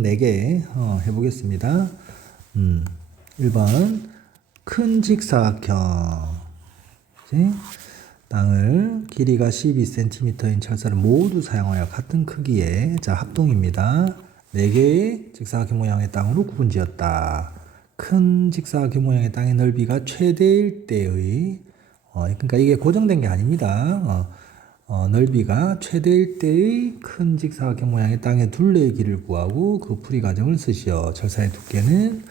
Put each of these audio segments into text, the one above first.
4개 어, 해보겠습니다. 음, 1번 큰 직사각형 그치? 땅을 길이가 12cm인 철사를 모두 사용하여 같은 크기의 자 합동입니다. 4개의 직사각형 모양의 땅으로 구분지었다. 큰 직사각형 모양의 땅의 넓이가 최대일 때의 어, 그러니까 이게 고정된 게 아닙니다. 어, 어, 넓이가 최대일 때의 큰 직사각형 모양의 땅의 둘레의 길이를 구하고 그 풀이 과정을 쓰시오. 철사의 두께는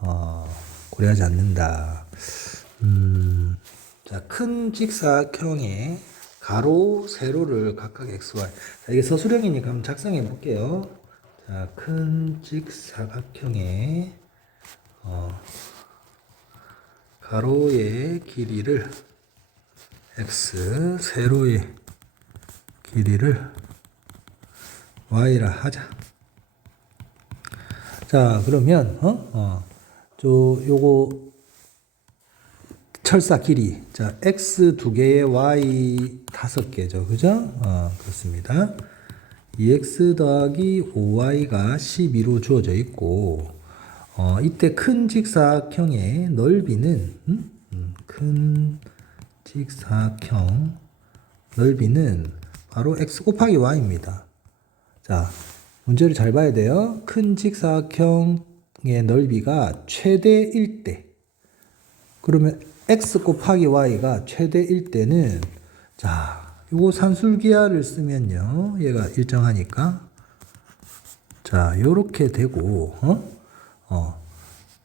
어, 고려하지 않는다. 음, 자, 큰 직사각형의 가로, 세로를 각각 xy. 자, 이게 서술형이니까 한번 작성해 볼게요. 자, 큰 직사각형의 어, 가로의 길이를 x, 세로의 길이를 y라 하자. 자, 그러면 어? 어. 저 요거 철사 길이. 자, x 두 개에 y 다섯 개죠. 그죠? 어, 그렇습니다. 2x 더하기 5y가 12로 주어져 있고 어, 이때 큰 직사각형의 넓이는 음? 음, 큰 직사각형 넓이는 바로 x 곱하기 y입니다. 자, 문제를 잘 봐야 돼요. 큰 직사각형의 넓이가 최대일 때. 그러면 x 곱하기 y가 최대일 때는 자, 요거 산술기하를 쓰면요. 얘가 일정하니까 자, 요렇게 되고 어? 어.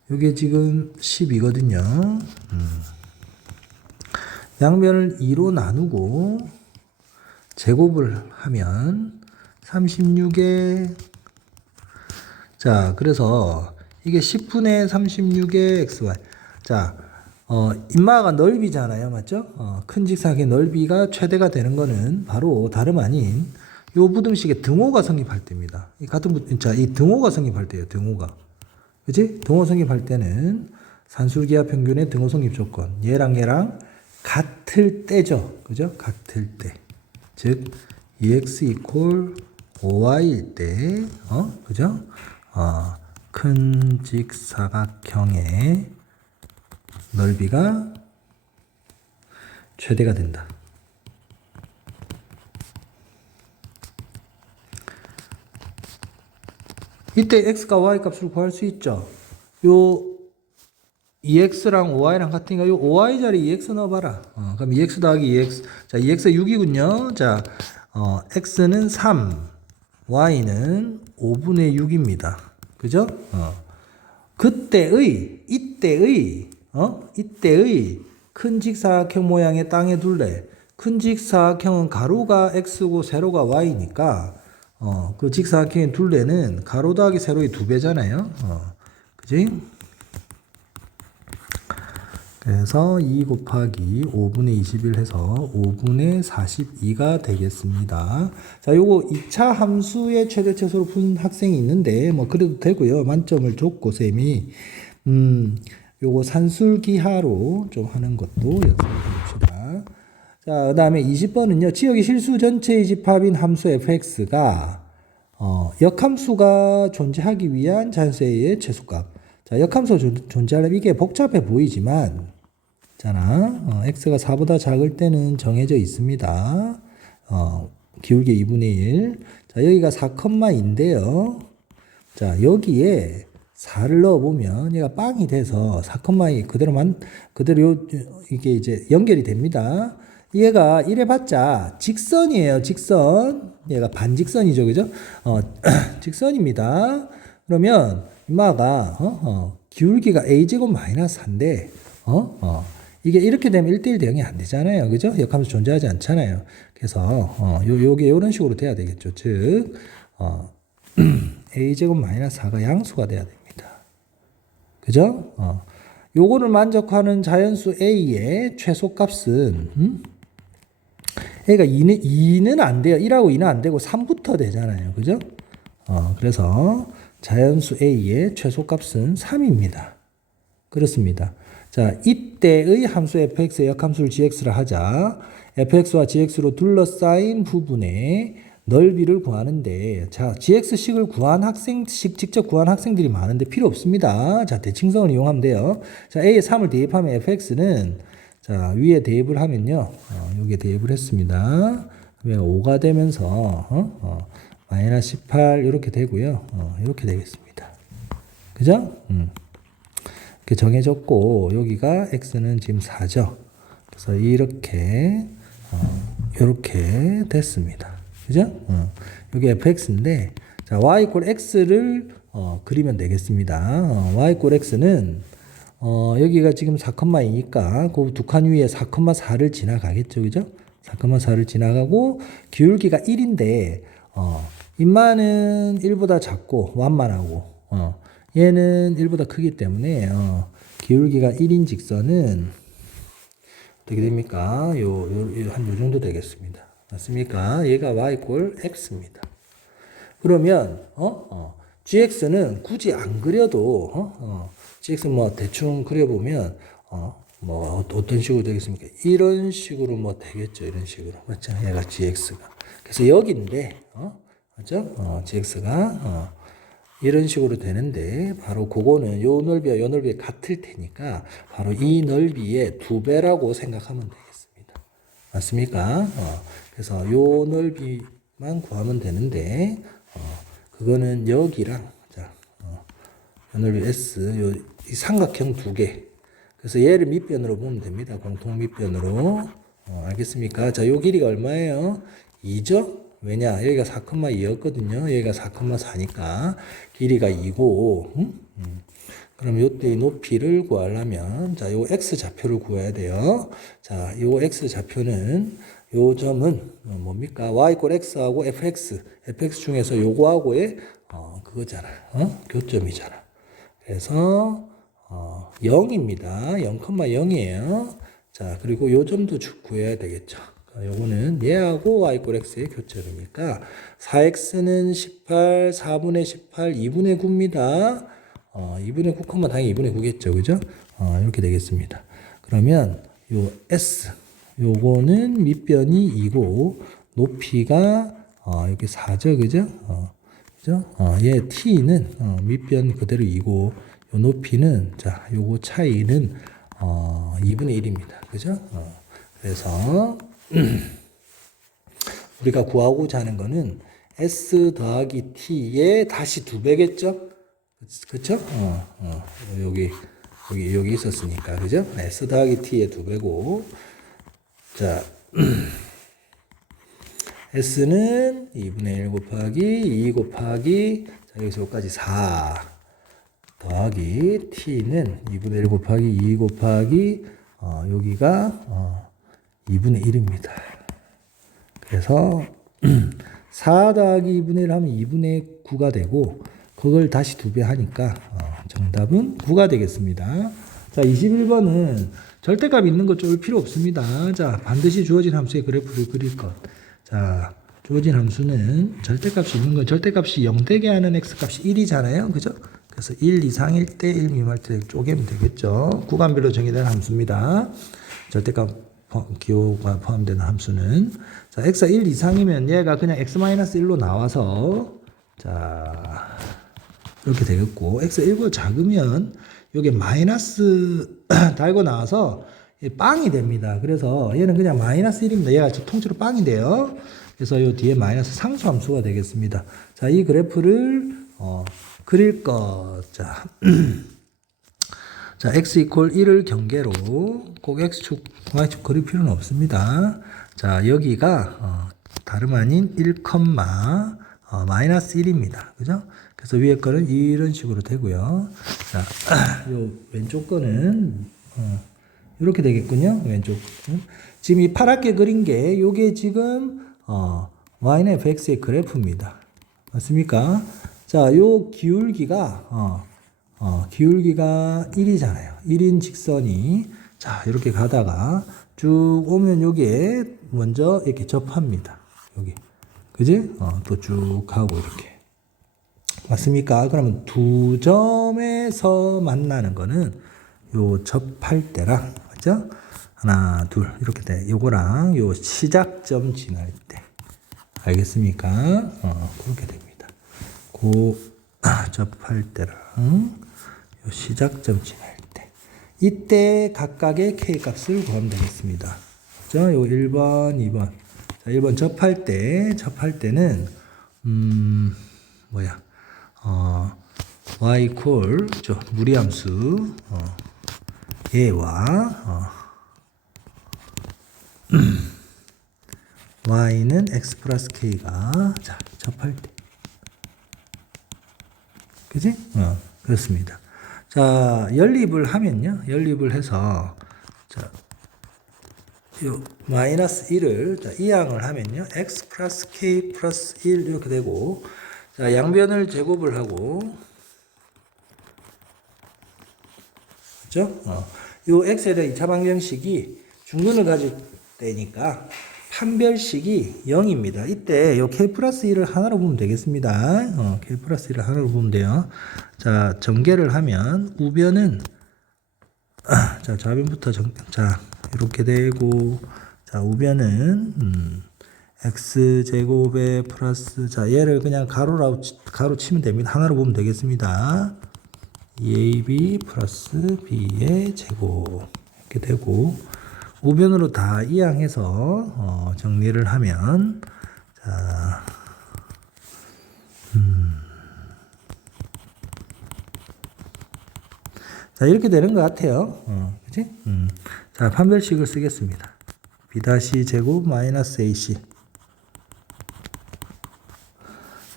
요게 지금 10이거든요. 음. 양면을 2로 나누고 제곱을 하면 36에 자 그래서 이게 10분의 36의 xy. 자 어, 인마가 넓이잖아요. 맞죠? 어, 큰 직사각의 넓이가 최대가 되는 거는 바로 다름 아닌 요 부등식의 등호가 성립할 때입니다. 이 같은 부, 자 이 등호가 성립할 때예요 등호가. 그지 등호 성립할 때는 산술기하 평균의 등호 성립 조건. 얘랑 얘랑 같을 때죠. 그죠? 같을 때 즉 2x 이퀄 5y일 때, 어, 그죠? 어, 큰 직사각형의 넓이가 최대가 된다. 이때 x가 y 값을 구할 수 있죠. 요 2x랑 5y랑 같으니까 요 5y 자리 2x 넣어봐라. 어, 그럼 2x 더하기 2x. 자, 2x 6이군요. 자, 어, x는 3, y는 5분의 6입니다. 그죠? 어. 그때의, 이때의, 어? 이때의 큰 직사각형 모양의 땅의 둘레. 큰 직사각형은 가로가 x고 세로가 y니까, 어, 그 직사각형의 둘레는 가로 더하기 세로의 두 배잖아요. 어. 그지? 그래서 2 곱하기 5분의 21 해서 5분의 42가 되겠습니다. 자, 요거 2차 함수의 최대 최소로 푼 학생이 있는데, 뭐, 그래도 되고요. 만점을 줬고, 쌤이. 음, 요거 산술기하로 좀 하는 것도 연습해 봅시다. 자, 그 다음에 20번은요. 지역의 실수 전체의 집합인 함수 fx가, 어, 역함수가 존재하기 위한 자연수의 최소값. 자, 역함수 존재하려면 이게 복잡해 보이지만, 잖아. 어, x가 4보다 작을 때는 정해져 있습니다. 어, 기울기 2분의 1. 자, 여기가 4,인데요. 자, 여기에 4를 넣어보면 얘가 빵이 돼서 4,2 그대로만, 그대로 요, 이게 이제 연결이 됩니다. 얘가 이래봤자 직선이에요, 직선. 얘가 반직선이죠, 그죠? 어, 직선입니다. 그러면 이마가, 어, 어, 기울기가 a제곱 마이너스 4인데, 어, 어, 이게 이렇게 되면 1대1 대응이 안 되잖아요. 그죠? 역함수 존재하지 않잖아요. 그래서, 어, 요, 요게 요런 식으로 돼야 되겠죠. 즉, 어, a제곱 마이너스 4가 양수가 돼야 됩니다. 그죠? 어, 요거를 만족하는 자연수 a의 최소값은, 음? a가 2는, 2는 안 돼요. 1하고 2는 안 되고 3부터 되잖아요. 그죠? 어, 그래서 자연수 a의 최소값은 3입니다. 그렇습니다. 자, 이때의 함수 fx의 역함수를 gx라 하자. fx와 gx로 둘러싸인 부분에 넓이를 구하는데 자 gx식을 구한 학생식 직접 구한 학생들이 많은데 필요 없습니다. 자 대칭성을 이용하면 돼요. 자 a에 3을 대입하면 fx는 자 위에 대입을 하면요. 어, 여기에 대입을 했습니다. 그러면 5가 되면서 어? 어, 마이너스 18 이렇게 되고요. 어, 이렇게 되겠습니다. 그죠? 음. 이렇게 정해졌고 여기가 x는 지금 4죠. 그래서 이렇게 어, 이렇게 됐습니다. 그죠? 어, 여기 fx인데 자 y 이퀄 x를 어, 그리면 되겠습니다. 어, y 이퀄 x는 어, 여기가 지금 4,2니까 그 두 칸 위에 4,4를 지나가겠죠. 그죠? 4,4를 지나가고 기울기가 1인데 어, 인마는 1보다 작고 완만하고 어, 얘는 1보다 크기 때문에 어, 기울기가 1인 직선은 어떻게 됩니까? 요, 요, 한요 정도 되겠습니다. 맞습니까? 얘가 y 꼴 x입니다. 그러면 어? 어, gx는 굳이 안 그려도 어? 어, gx 뭐 대충 그려보면 어? 뭐 어- 어떤 식으로 되겠습니까? 이런 식으로 뭐 되겠죠. 이런 식으로 맞죠? 얘가 gx가 그래서 여기인데 어? 맞죠? 어, gx가 어, 이런 식으로 되는데 바로 그거는 요 넓이와 요 넓이 같을 테니까 바로 이 넓이의 두 배라고 생각하면 되겠습니다. 맞습니까? 어, 그래서 요 넓이만 구하면 되는데 어, 그거는 여기랑 자, 어, 요 넓이 S 요, 이 삼각형 두 개. 그래서 얘를 밑변으로 보면 됩니다. 공통 밑변으로. 어, 알겠습니까? 자, 요 길이가 얼마예요? 2죠? 왜냐? 여기가 4,2였거든요. 여기가 4,4니까 길이가 2고, 음? 음. 그럼 요때의 높이를 구하려면, 자, 요 x 좌표를 구해야 돼요. 자, 요 x 좌표는, 요 점은 어, 뭡니까? y 꼴 x하고 fx, fx 중에서 요거하고의, 어, 그거잖아. 어? 교점이잖아. 그래서, 어, 0입니다. 0,0이에요. 자, 그리고 요 점도 주- 구해야 되겠죠. 어, 요거는 얘하고 y 꼴 x의 교점이니까 4x는 18, 4분의 18, 2분의 9입니다. 어, 2분의 9, 당연히 2분의 9겠죠. 그죠? 어, 이렇게 되겠습니다. 그러면 요 s 요거는 밑변이 2고 높이가 어, 이렇게 4죠. 그죠? 어, 그죠? 어, 얘 t는 어, 밑변 그대로 2고 요 높이는 자, 요거 차이는 어, 2분의 1입니다. 그죠? 어, 그래서 우리가 구하고자 하는 거는 s 더하기 t의 다시 두 배겠죠? 그쵸? 어, 어, 여기, 여기, 여기 있었으니까, 그죠? s 더하기 t의 두 배고, 자, s는 2분의 1 곱하기 2 곱하기, 자, 여기서 여기까지 4 더하기 t는 2분의 1 곱하기 2 곱하기, 어, 여기가, 어, 2분의 1입니다. 그래서 4 더하기 2분의 1 하면 2분의 9가 되고 그걸 다시 두 배 하니까 어, 정답은 9가 되겠습니다. 자, 21번은 절대값 있는 거 쫄 필요 없습니다. 자, 반드시 주어진 함수의 그래프를 그릴 것. 자, 주어진 함수는 절대값이 있는 건 절대값이 0 되게 하는 x값이 1이잖아요. 그죠? 그래서 1 이상일 때 1 미만일 때 쪼개면 되겠죠. 구간별로 정의된 함수입니다. 절대값 포- 기호가 포함되는 함수는 자 x가 1 이상이면 얘가 그냥 x-1로 나와서 자 이렇게 되겠고 x 1보다 작으면 여기 마이너스 달고 나와서 이 빵이 됩니다. 그래서 얘는 그냥 마이너스 1입니다. 얘가 통째로 빵이 돼요. 그래서 이 뒤에 마이너스 상수함수가 되겠습니다. 자, 이 그래프를 어, 그릴 것. 자, 자, x 이퀄 1을 경계로 꼭 x축, y축 그릴 필요는 없습니다. 자, 여기가 어, 다름 아닌 1, 어, 마이너스 1입니다. 그죠? 그래서 위에 거는 이런 식으로 되고요. 자, 요 왼쪽 거는 어, 이렇게 되겠군요. 왼쪽. 은. 지금 이 파랗게 그린 게 요게 지금 어, y는 fx의 그래프입니다. 맞습니까? 자, 요 기울기가 어, 어, 기울기가 1이잖아요. 1인 직선이 자, 이렇게 가다가 쭉 오면 여기에 먼저 이렇게 접합니다. 여기. 그지? 어, 또 쭉 가고 이렇게. 맞습니까? 그러면 두 점에서 만나는 거는 요 접할 때랑 맞죠? 하나, 둘 이렇게 돼. 요거랑 요 시작점 지날 때. 알겠습니까? 어, 그렇게 됩니다. 고 접할 때랑 요 시작점 지날 때 이때 각각의 k 값을 구하면 되겠습니다. 자, 요 1번, 2번. 자, 1번 접할 때 접할 때는 음 뭐야? 어 y equal 저 무리함수 어, 얘와 어, y는 x 플러스 k가 자 접할 때 그지? 어 그렇습니다. 자 연립을 하면요 연립을 해서 자 요 마이너스 1을 자, 이항을 하면요 x 플러스 k 플러스 1 이렇게 되고 자 양변을 제곱을 하고 그죠? 어. 요 x에 대한 2차 방정식이 중근을 가질 때니까 판별식이 0입니다. 이때 요 k 플러스 1을 하나로 보면 되겠습니다. 어, k 플러스 1을 하나로 보면 돼요. 자 전개를 하면 우변은 아, 자 좌변부터 정, 자 이렇게 되고 자 우변은 음, x 제곱에 플러스 자 얘를 그냥 가로로 치- 가로 치면 됩니다. 하나로 보면 되겠습니다. 2ab 플러스 b의 제곱 이렇게 되고 우변으로 다 이항해서 어, 정리를 하면 자 자, 이렇게 되는 것 같아요. 어, 그지? 음. 자, 판별식을 쓰겠습니다. b 제곱 마이너스 ac.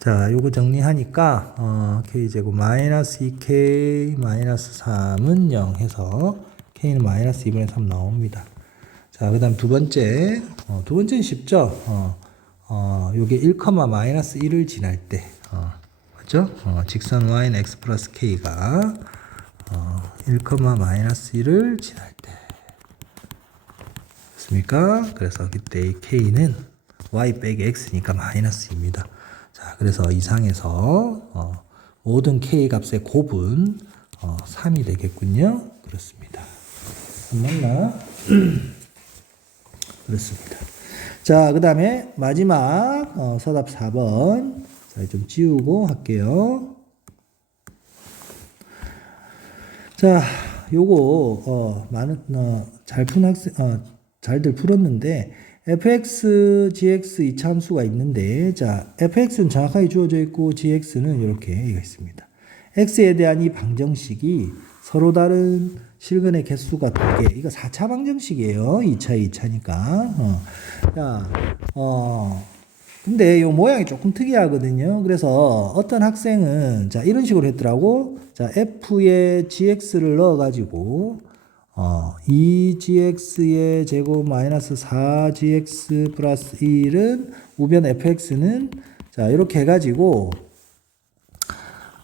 자, 요거 정리하니까, 어, k 제곱 마이너스 2k 마이너스 3은 0 해서, k는 마이너스 2분의 3 나옵니다. 자, 그 다음 두 번째, 어, 두 번째는 쉽죠? 어, 어, 요게 1, 마이너스 1을 지날 때, 어, 맞죠? 어, 직선 y는 x 플러스 k가, 어, 1, 마이너스 1을 지날 때. 됐습니까? 그래서 그때 이 k는 y 빼기 x니까 마이너스입니다. 자, 그래서 이상에서 어, 모든 k 값의 곱은 어, 3이 되겠군요. 그렇습니다. 맞나? 그렇습니다. 자, 그 다음에 마지막 어, 서답 4번. 자, 좀 지우고 할게요. 자, 요거 어, 많은 어, 잘푼 학생 어, 잘들 풀었는데 fx, gx 이 참수가 있는데 자, fx는 정확하게 주어져 있고 gx는 이렇게 있습니다. x에 대한 이 방정식이 서로 다른 실근의 개수가 두 개. 이거 4차 방정식이에요. 2차, 2차니까. 어. 자, 어, 근데 요 모양이 조금 특이하거든요. 그래서 어떤 학생은 자 이런 식으로 했더라고. 자 f에 gx를 넣어가지고 어 2gx의 제곱 마이너스 4gx 플러스 1은 우변 fx는 자 이렇게 해가지고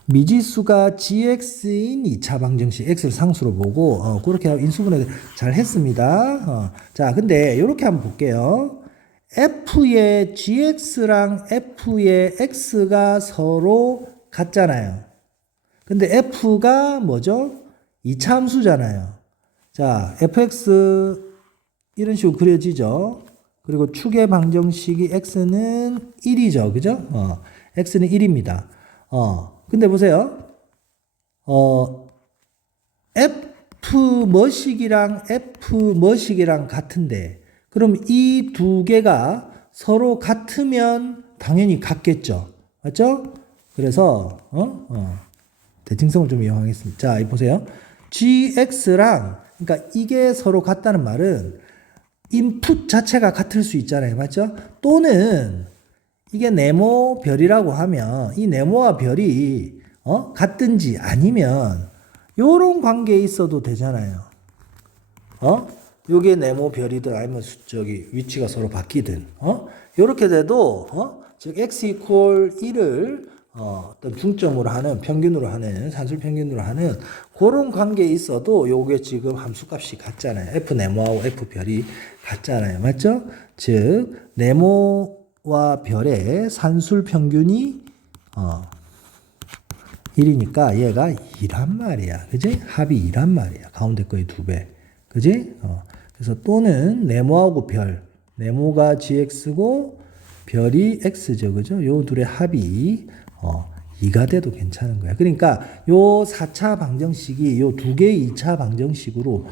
미지수가 gx인 2차 방정식 x를 상수로 보고 어, 그렇게 인수분해 잘 했습니다. 어, 자 근데 이렇게 한번 볼게요. f의 gx랑 f의 x가 서로 같잖아요. 근데 f가 뭐죠? 이차 함수잖아요. 자, fx 이런 식으로 그려지죠. 그리고 축의 방정식이 x는 1이죠. 그죠? 어, x는 1입니다. 어, 근데 보세요. 어, f 머식이랑 f 머식이랑 같은데 그럼 이 두 개가 서로 같으면 당연히 같겠죠. 맞죠? 그래서 어? 어. 대칭성을 좀 이용하겠습니다. 자, 이 보세요. gx랑 그러니까 이게 서로 같다는 말은 인풋 자체가 같을 수 있잖아요. 맞죠? 또는 이게 네모 별이라고 하면 이 네모와 별이 어? 같든지 아니면 요런 관계에 있어도 되잖아요. 어? 요게 네모 별이든 아니면 수- 저기 위치가 서로 바뀌든 어? 요렇게 돼도 어? 즉 x 이퀄 1을 어, 어떤 중점으로 하는 평균으로 하는 산술 평균으로 하는 그런 관계에 있어도 요게 지금 함수값이 같잖아요. f 네모하고 f 별이 같잖아요. 맞죠? 즉 네모 와 별의 산술 평균이 어 1이니까 얘가 2란 말이야. 그지? 합이 2란 말이야. 가운데 거의 두 배. 그지? 어. 그래서 또는 네모하고 별. 네모가 gx고 별이 x죠. 그죠? 요 둘의 합이 어 2가 돼도 괜찮은 거야. 그러니까 요 4차 방정식이 요 두 개의 2차 방정식으로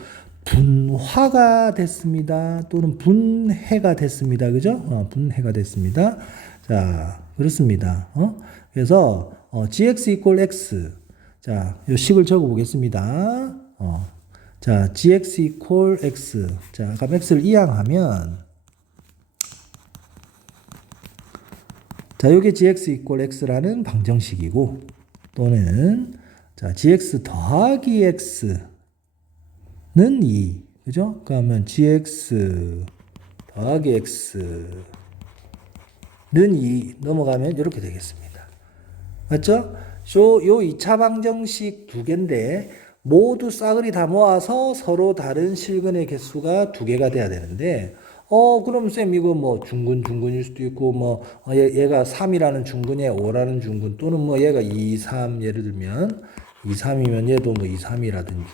분화가 됐습니다. 또는 분해가 됐습니다. 그죠? 어, 분해가 됐습니다. 자, 그렇습니다. 어? 그래서 어, gx equal x. 자, 요 식을 적어 보겠습니다. 어. 자, gx equal x. 자, 그럼 x를 이항하면 자, 요게 gx equal x라는 방정식이고 또는 자, gx 더하기 x 는 2. 그죠? 그러면 gx 더하기 x는 2 넘어가면 이렇게 되겠습니다. 맞죠? 요, 요 2차 방정식 두 개인데 모두 싸그리 다 모아서 서로 다른 실근의 개수가 두 개가 돼야 되는데 어 그럼 쌤 이거 뭐 중근 중근일 수도 있고 뭐 어, 얘, 얘가 3이라는 중근에 5라는 중근 또는 뭐 얘가 2, 3 예를 들면 2, 3이면 얘도 뭐 2, 3이라든지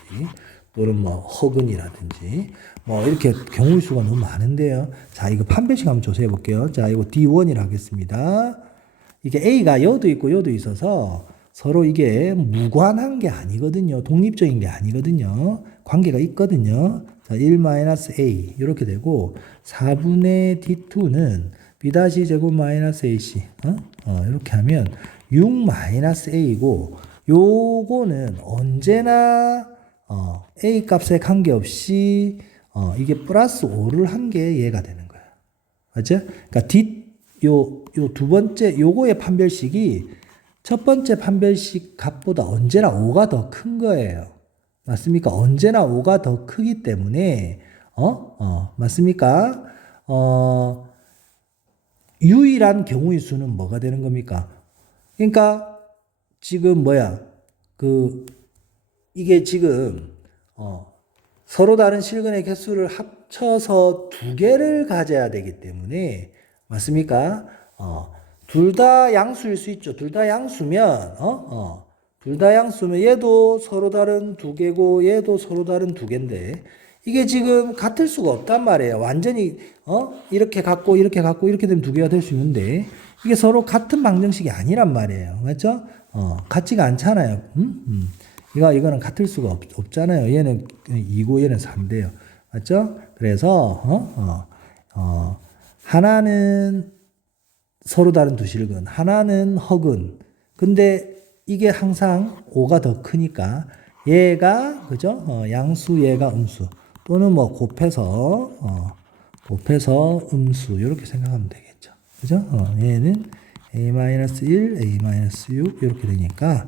또는 뭐 허근이라든지 뭐 이렇게 경우의 수가 너무 많은데요. 자 이거 판별식 한번 조사해 볼게요. 자 이거 D1이라 하겠습니다. 이게 A가 여도 있고 여도 있어서 서로 이게 무관한 게 아니거든요. 독립적인 게 아니거든요. 관계가 있거든요. 자, 1-A 이렇게 되고 4분의 D2는 B 제곱 마이너스 AC 어? 어, 이렇게 하면 6-A고 요거는 언제나 어, A 값에 관계없이 어, 이게 플러스 5를 한 게 얘가 되는 거야. 맞죠? 그러니까 뒷, 요, 요 두 번째, 요거의 판별식이 첫 번째 판별식 값보다 언제나 5가 더 큰 거예요. 맞습니까? 언제나 5가 더 크기 때문에, 어? 어, 맞습니까? 어, 유일한 경우의 수는 뭐가 되는 겁니까? 그러니까, 지금 뭐야, 그, 이게 지금, 어, 서로 다른 실근의 개수를 합쳐서 두 개를 가져야 되기 때문에 맞습니까? 어, 둘 다 양수일 수 있죠. 둘 다 양수면 어, 어, 둘 다 양수면 얘도 서로 다른 두 개고 얘도 서로 다른 두 개인데 이게 지금 같을 수가 없단 말이에요. 완전히 어 이렇게 갖고 이렇게 갖고 이렇게 되면 두 개가 될 수 있는데 이게 서로 같은 방정식이 아니란 말이에요. 맞죠? 어, 같지가 않잖아요. 음? 음. 이거 이거는 같을 수가 없, 없잖아요. 얘는 2고 얘는 3인데요. 맞죠? 그래서 어? 어, 어, 하나는 서로 다른 두 실근, 하나는 허근. 근데 이게 항상 5가 더 크니까 얘가 그죠? 어, 양수 얘가 음수 또는 뭐 곱해서 어, 곱해서 음수 이렇게 생각하면 되겠죠. 그죠? 어, 얘는 a-1, a-6 이렇게 되니까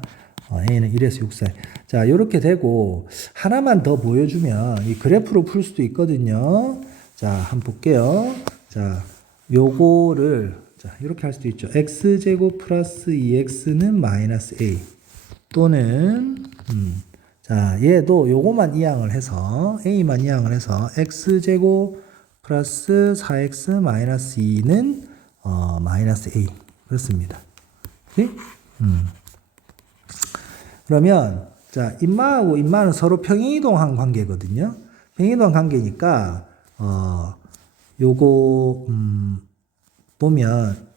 어, a는 1에서 6 사이. 자, 이렇게 되고 하나만 더 보여주면 이 그래프로 풀 수도 있거든요. 자, 한번 볼게요. 자, 요거를 자, 이렇게 할 수도 있죠. x제곱 플러스 2x는 마이너스 a 또는 음, 자, 얘도 요거만 이항을 해서 a만 이항을 해서 x제곱 플러스 4x 마이너스 2는 어, 마이너스 a 그렇습니다. 네? 음. 그러면 자 인마하고 인마는 서로 평행이동한 관계거든요. 평행이동 관계니까 어 요거 음 보면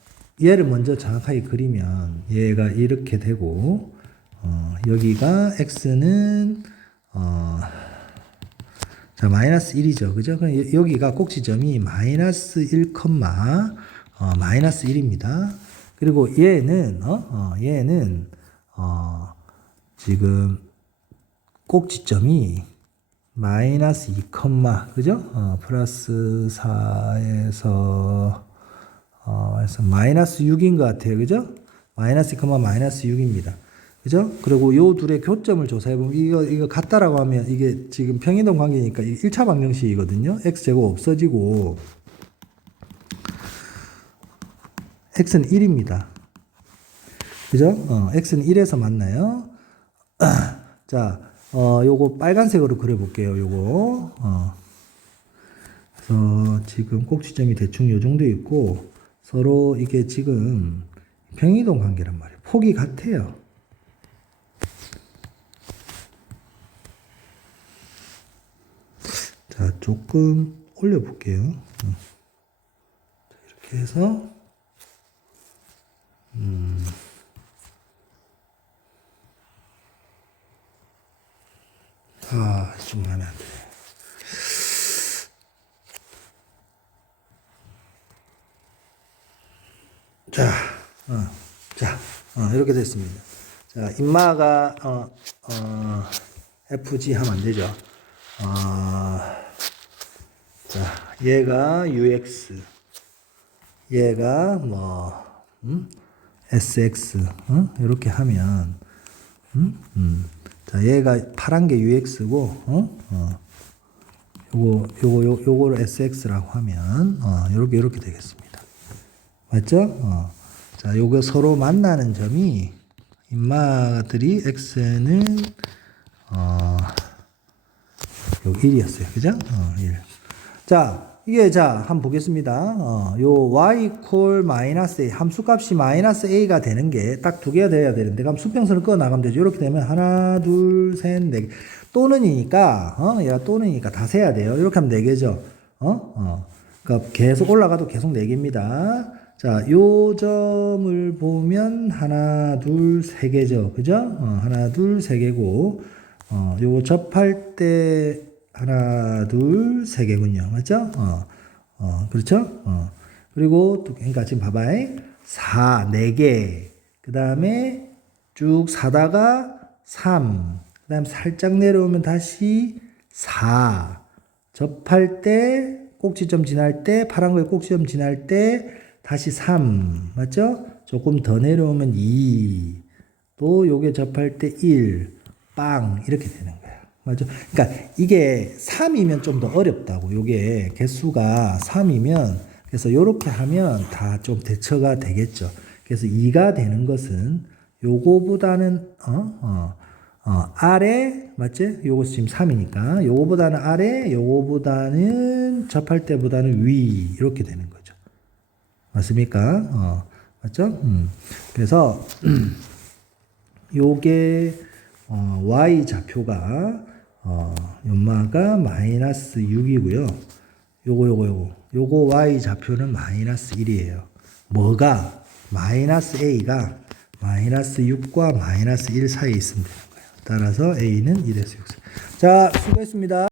얘를 먼저 정확하게 그리면 얘가 이렇게 되고 어 여기가 x는 어 자, 마이너스 1이죠. 그죠? 그럼 여- 여기가 꼭지점이 마이너스 1, 어, 마이너스 1입니다. 그리고 얘는, 어, 어, 얘는, 어, 지금 꼭지점이 마이너스 2, 그죠? 어, 플러스 4에서, 어, 마이너스 6인 것 같아요. 그죠? 마이너스 2, 마이너스 6입니다. 그죠? 그리고 요 둘의 교점을 조사해보면 이거, 이거 같다라고 하면 이게 지금 평이동 관계니까 이게 1차 방정식이거든요. x제곱 없어지고 x는 1입니다. 그죠? 어, x는 1에서 만나요. 자, 어, 요거 빨간색으로 그려볼게요. 요거. 어. 그래서 지금 꼭지점이 대충 요 정도 있고 서로 이게 지금 평이동 관계란 말이에요. 폭이 같아요. 자, 조금 올려볼게요. 어. 자, 이렇게 해서 돼. 자, 어, 자, 어, 이렇게 됐습니다. 자, 인마가 어, 어, FG 하면 안 되죠. 어, 자, 얘가 UX, 얘가 뭐 음? SX, 어? 이렇게 하면 음? 음. 자, 얘가 파란 게 UX고, 어? 어. 요거, 요거, 요, 요거를 SX라고 하면, 어, 요렇게, 요렇게 되겠습니다. 맞죠? 어. 자, 요거 서로 만나는 점이, 인마들이 X는, 어, 요 1이었어요. 그죠? 어, 1. 자, 이게 자, 한번 보겠습니다. 어, 요 y 콜 마이너스 a 함수값이 마이너스 a가 되는 게 딱 두 개가 돼야 되는데 그럼 수평선을 끊어 나가면 되죠. 이렇게 되면 하나, 둘, 셋, 네 개. 또는이니까 어, 얘가 또는이니까 다 세야 돼요. 이렇게 하면 네 개죠. 어? 어. 그러니까 계속 올라가도 계속 네 개입니다. 자, 요 점을 보면 하나, 둘, 세 개죠. 그죠? 어, 하나, 둘, 세 개고 어, 요거 접할 때 하나, 둘, 세 개군요. 맞죠? 어, 어, 그렇죠? 어. 그리고 또, 그러니까 지금 봐봐. 4, 4개. 그 다음에 쭉 사다가 3. 그 다음 살짝 내려오면 다시 4. 접할 때, 꼭지점 지날 때, 파란 거에 꼭지점 지날 때, 다시 3. 맞죠? 조금 더 내려오면 2. 또 요게 접할 때 1. 빵. 이렇게 되는 거예요. 맞죠? 그러니까 이게 3이면 좀 더 어렵다고. 요게 개수가 3이면 그래서 요렇게 하면 다 좀 대처가 되겠죠. 그래서 2가 되는 것은 요거보다는 어? 어. 어, 아래 맞지? 요거 지금 3이니까 요거보다는 아래, 요거보다는 접할 때보다는 위 이렇게 되는 거죠. 맞습니까? 어, 맞죠? 음. 그래서 요게 어, y 좌표가 어, 연마가 마이너스 6이고요. 요거 요거 요거 요거 y 좌표는 마이너스 1이에요. 뭐가 마이너스 a가 마이너스 6과 마이너스 1 사이에 거예요. 따라서 a는 1에서 6. 자, 수고했습니다.